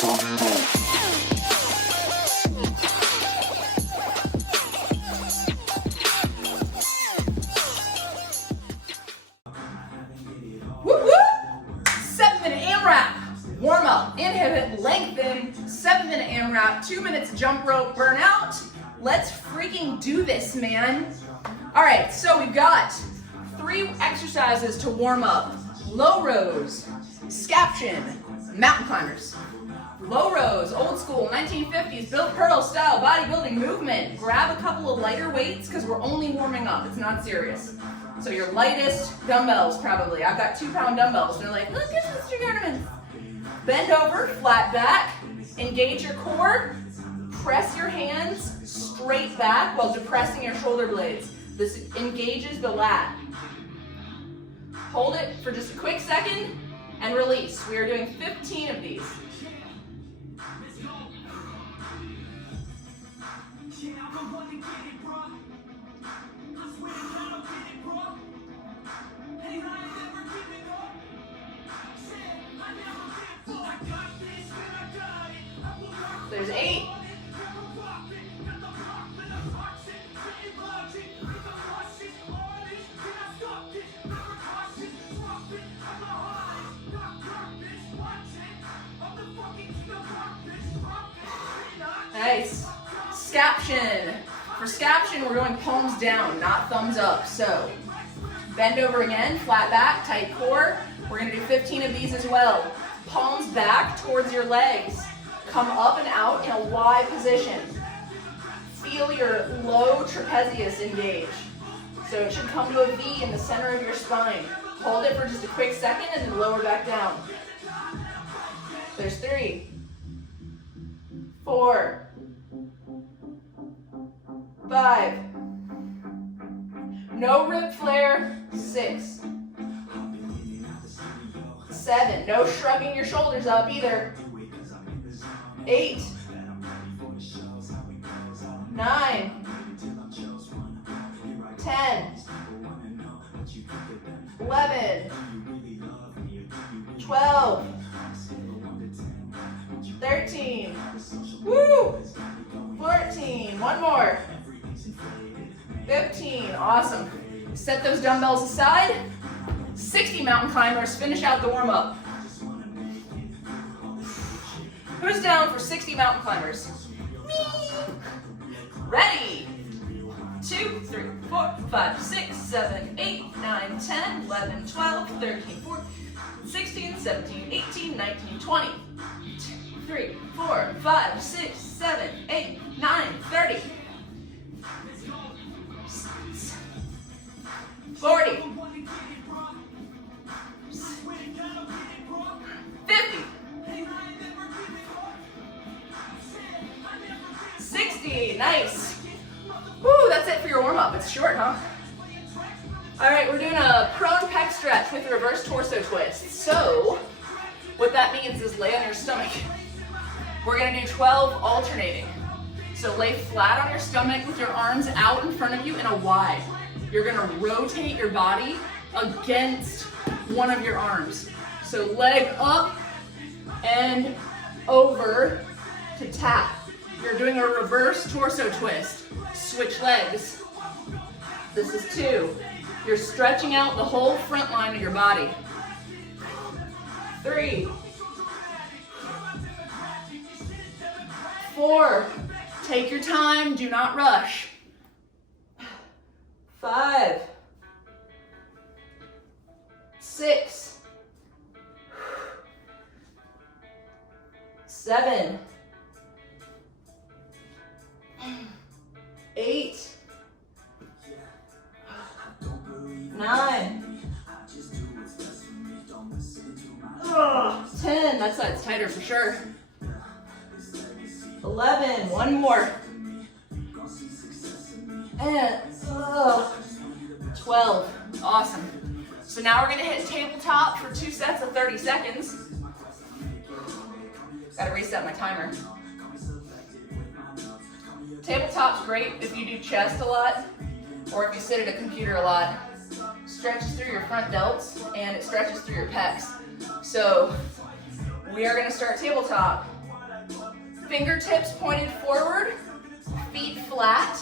Whoop whoop! 7-minute AMRAP. Warm up, inhibit, lengthen, 7-minute AMRAP, 2 minutes jump rope, burnout. Let's freaking do this, man. All right, so we've got 3 exercises to warm up. Low rows, SCAPTION, mountain climbers. Low rows, old school, 1950s, Bill Pearl style bodybuilding movement. Grab a couple of lighter weights because we're only warming up, it's not serious. So your lightest dumbbells probably. I've got 2-pound dumbbells. They're like, look at Mr. Tournaments. Bend over, flat back, engage your core, press your hands straight back while depressing your shoulder blades. This engages the lat. Hold it for just a quick second and release. We are doing 15 of these. There's 8. Nice. SCAPTION. For SCAPTION, we're going palms down, not thumbs up. So bend over again, flat back, tight core. We're going to do 15 of these as well. Palms back towards your legs. Come up and out in a Y position. Feel your low trapezius engage. So it should come to a V in the center of your spine. Hold it for just a quick second and then lower back down. There's 3, 4, 5. No rib flare. 6, 7. No shrugging your shoulders up either. 8, 9, 10, 11, 12, 13, woo, 14, one more, 15, awesome. Set those dumbbells aside. 60 mountain climbers, finish out the warm-up. Who's down for 60 mountain climbers? Me! Ready? 2, 3, 4, 5, 6, 7, 8, 9, 10, 11, 12, 13, 14, 16, 17, 18, 19, 20. 2, 3, 4, 5, 6, 7, 8, 9, 30. 40. 50. 60, nice. Woo, that's it for your warm-up. It's short, huh? All right, we're doing a prone pec stretch with a reverse torso twist. So, what that means is lay on your stomach. We're gonna do 12 alternating. So lay flat on your stomach with your arms out in front of you in a Y. You're gonna rotate your body against one of your arms. So leg up and over to tap. You're doing a reverse torso twist. Switch legs. This is 2. You're stretching out the whole front line of your body. 3. 4. Take your time, do not rush. 5. 6. 7. 8. 9. 10. That side's tighter for sure. 11. One more. And 12. Awesome. So now we're gonna hit tabletop for 2 sets of 30 seconds. Gotta reset my timer. Tabletop's great if you do chest a lot or if you sit at a computer a lot. Stretches through your front delts and it stretches through your pecs. So we are gonna start tabletop. Fingertips pointed forward, feet flat,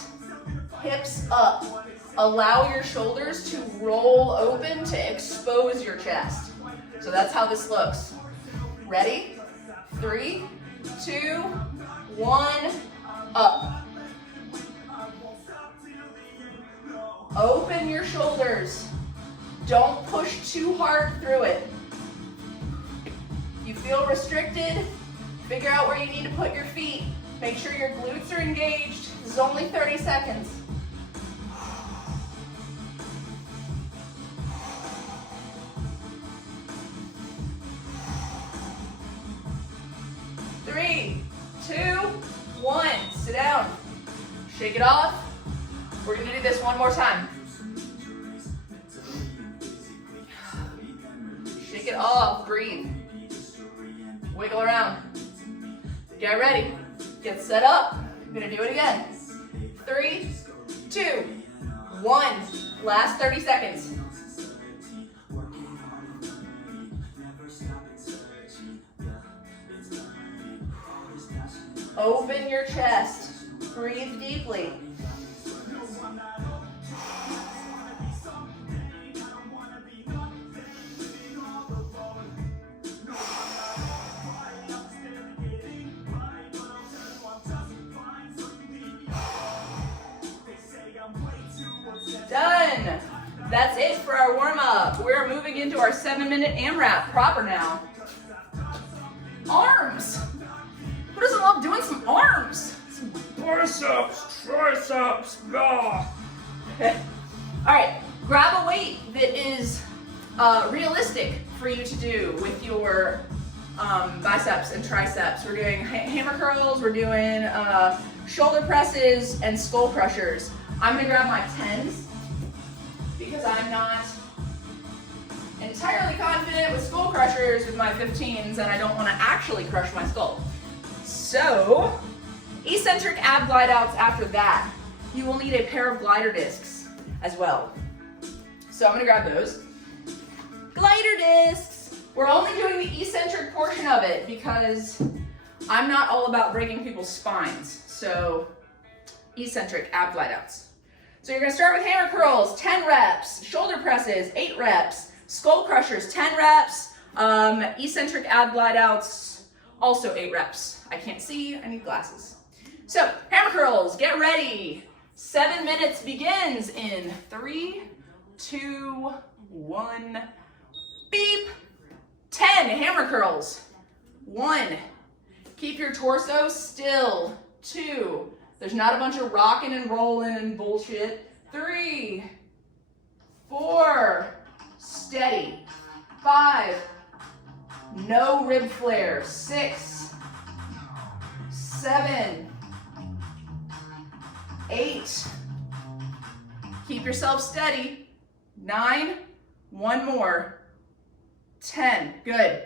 hips up. Allow your shoulders to roll open to expose your chest. So that's how this looks. Ready? 3, 2, 1, up. Open your shoulders. Don't push too hard through it. You feel restricted, figure out where you need to put your feet. Make sure your glutes are engaged. This is only 30 seconds. Three, 2, 1, sit down. Shake it off. We're gonna do this one more time. Shake it off, breathe. Wiggle around. Get ready. Get set up. I'm gonna do it again. 3, 2, 1. Last 30 seconds. Open your chest. Breathe deeply. Done. That's it for our warm-up. We're moving into our 7-minute AMRAP proper now. Arms. Who doesn't love doing some arms? Some biceps, triceps, All right, grab a weight that is realistic for you to do with your biceps and triceps. We're doing hammer curls, we're doing shoulder presses, and skull crushers. I'm gonna grab my 10s because I'm not entirely confident with skull crushers with my 15s and I don't wanna actually crush my skull. So, eccentric ab glide outs after that. You will need a pair of glider discs as well. So I'm gonna grab those. Glider discs. We're only doing the eccentric portion of it because I'm not all about breaking people's spines. So, eccentric ab glide outs. So you're gonna start with hammer curls, 10 reps, shoulder presses, 8 reps, skull crushers, 10 reps, eccentric ab glide outs, also 8 reps. I can't see, I need glasses. So, hammer curls, get ready. 7 minutes begins in 3, 2, 1, beep. 10 hammer curls. 1, keep your torso still. 2, there's not a bunch of rocking and rolling and bullshit. 3, 4, steady. 5, no rib flare. 6, 7, 8, keep yourself steady. 9, 1 more. 10, good.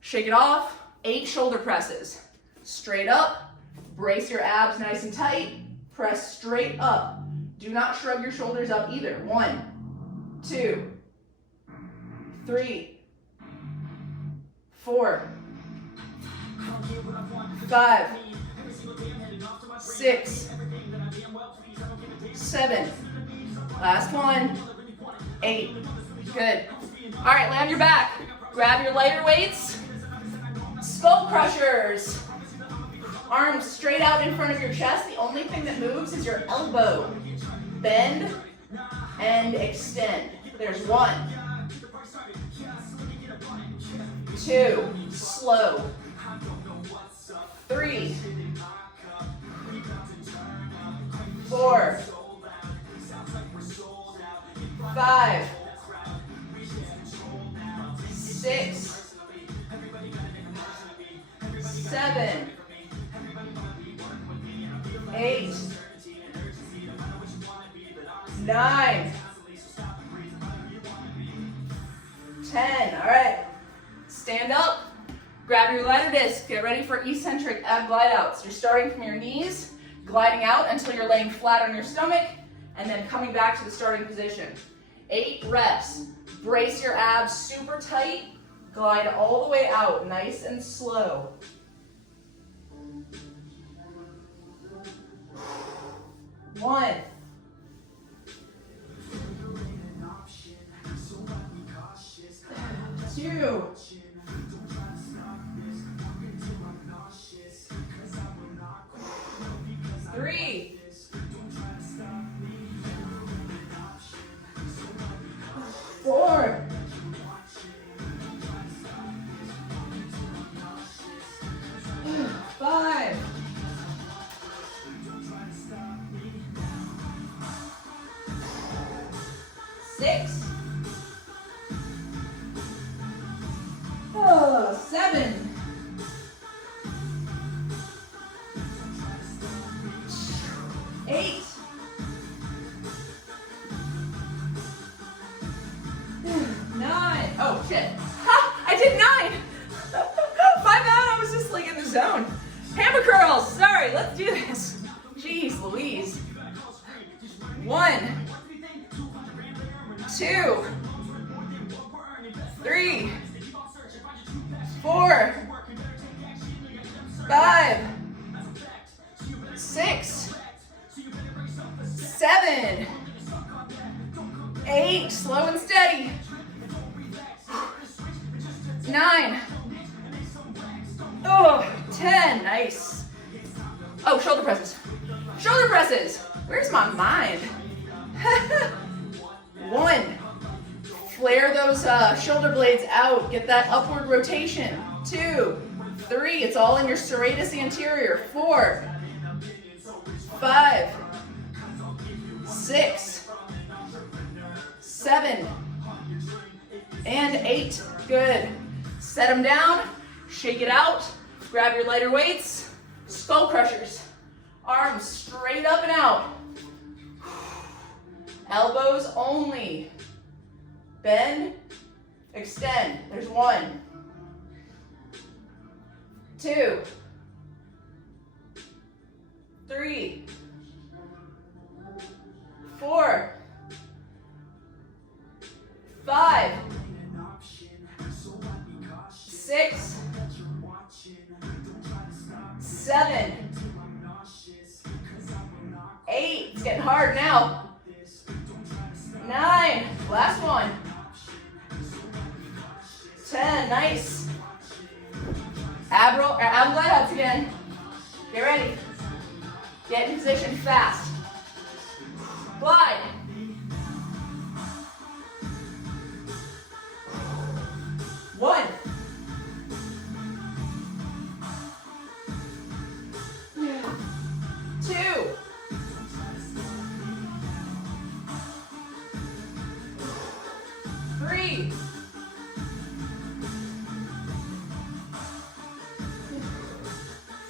Shake it off. 8 shoulder presses. Straight up. Brace your abs nice and tight. Press straight up. Do not shrug your shoulders up either. 1, 2, 3, 4, 5, 6, 7. Last one. 8. Good. All right, lay on your back. Grab your lighter weights. Skull crushers. Arms straight out in front of your chest. The only thing that moves is your elbow. Bend and extend. There's 1, 2, slow. 3, 4, 5, 6, 7, 8, 9, 10. All right, stand up, grab your glider disc, get ready for eccentric ab glide outs. You're starting from your knees, gliding out until you're laying flat on your stomach, and then coming back to the starting position. 8 reps. Brace your abs super tight. Glide all the way out, nice and slow. 1, 2, 3, 4, 5, 6, 7, 8, 9. Oh shit. Ha! I did 9. My bad, I was just like in the zone. Hammer curls. Sorry, let's do this. Jeez Louise. 1, 2, 3, 4, 5, 6, 7, 8, slow and steady. 9, oh, 10, nice. Oh, shoulder presses. Shoulder presses. Where's my mind? 1, flare those shoulder blades out. Get that upward rotation. 2, 3, it's all in your serratus anterior. 4, 5, 6, 7, and 8. Good. Set them down, shake it out, grab your lighter weights, skull crushers. Arms straight up and out. Elbows only. Bend, extend. There's 1, 2, 3, 4, 5, 6, 7, 8. It's getting hard now. 9. Last one. 10. Nice. Ab glide-outs again. Get ready. Get in position fast. Glide. 1, 2, 3,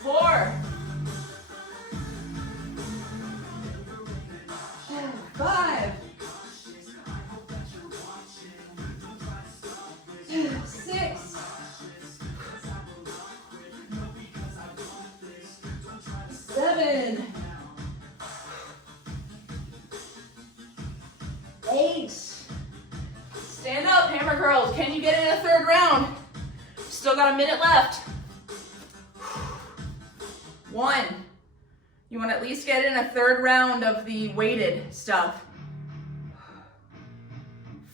4, 5, 6, 7, 8. Stand up, hammer curls. Can you get in a third round? Still got a minute left. 1. You want to at least get in a third round of the weighted stuff.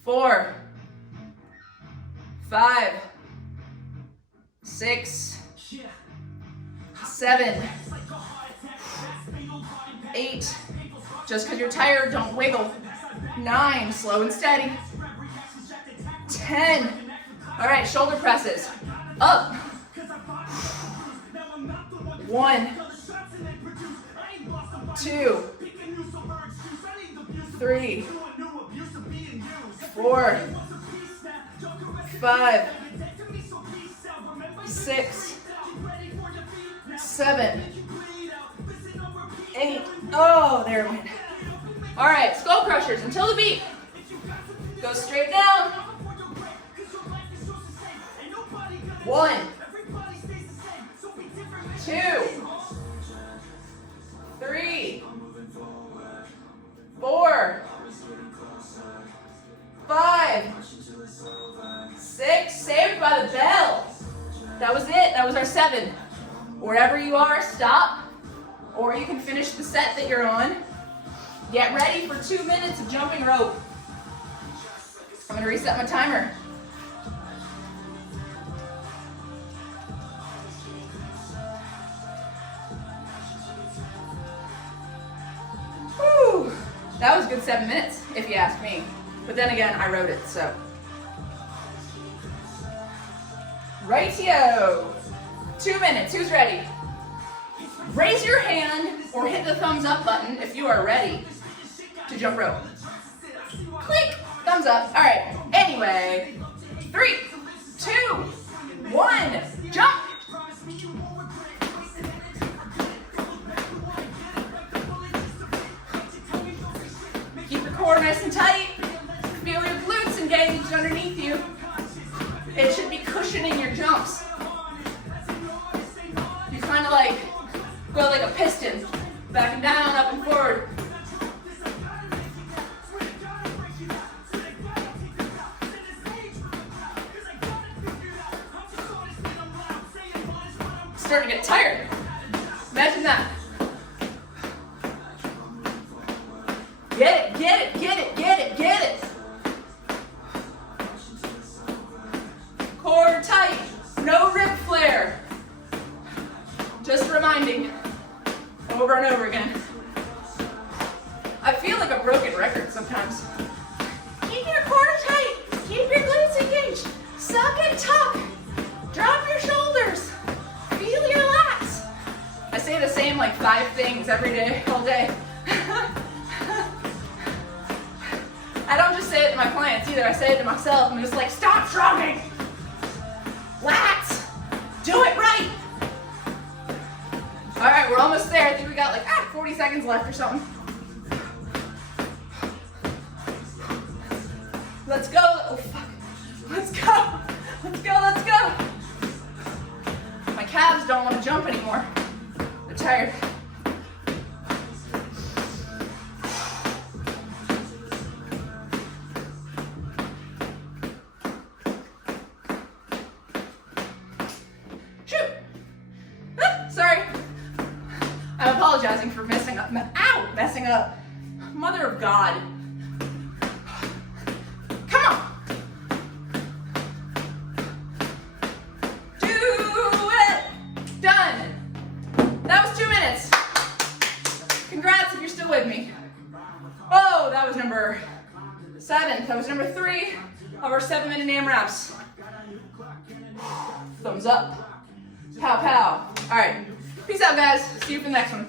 4, 5, 6, 7, 8. Just because you're tired, don't wiggle. 9, slow and steady. 10. All right, shoulder presses. Up. 1, 2, 3, 4, 5, 6, 7, 8. Oh, there it went. All right, skull crushers until the beat. Go straight down. 1, 2, 3, 4, 5, 6. Saved by the bell. That was it. That was our 7. Wherever you are, stop. Or you can finish the set that you're on. Get ready for 2 minutes of jumping rope. I'm gonna reset my timer. Whew. That was a good 7 minutes, if you ask me. But then again, I wrote it, so. Rightio. 2 minutes, who's ready? Raise your hand or hit the thumbs up button if you are ready to jump rope. Click, thumbs up. All right, anyway, 3, 2, 1, jump. Keep your core nice and tight. Feel your glutes engaged underneath you. It should be cushioning your jumps. You kind of like go like a piston, back and down, up and forward. Starting to get tired. Imagine that. Get it, get it, get it, get it, get it. Core tight, no rib flare. Just reminding, over and over again. I feel like a broken record sometimes. Keep your core tight, keep your glutes engaged, suck and tuck, drop your shoulders, feel your lats. I say the same like 5 things every day, all day. I don't just say it to my clients either, I say it to myself. I'm just like, stop shrugging. Lats, do it right. All right, we're almost there. I think we got like 40 seconds left or something. Let's go. Oh, fuck. Let's go. Let's go, let's go. My calves don't want to jump anymore. They're tired. Shoot. Sorry. I'm apologizing for messing up. Ow! Messing up. Mother of God. Come on. Do it. Done. That was 2 minutes. Congrats if you're still with me. Oh, that was number 7. That was number 3 of our 7-minute AMRAPs. Thumbs up. Pow, pow. All right. Peace out, guys. See you for the next one.